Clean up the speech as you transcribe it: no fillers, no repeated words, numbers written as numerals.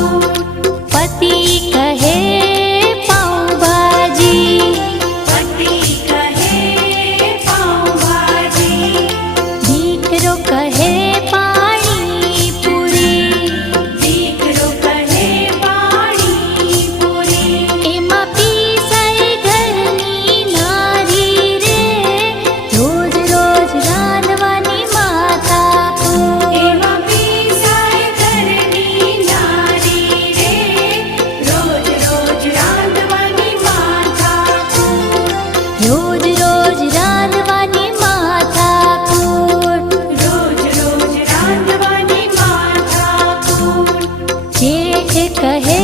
पति कहे पाव भाजी, पति कहे पाव भाजी, दीकरो कहे पाणी पूरी, दीकरो कहे पाणी पूरी। एमा पीसाई घरनी नारी रे, रोज रोज रांधवानी माथा एवा पीसाय घरनी नारी रे, रोज रोज रांधवानी माथा रोज रोज रांधवानी माथा रोज रोज रांधवानी माथा जेठ कहे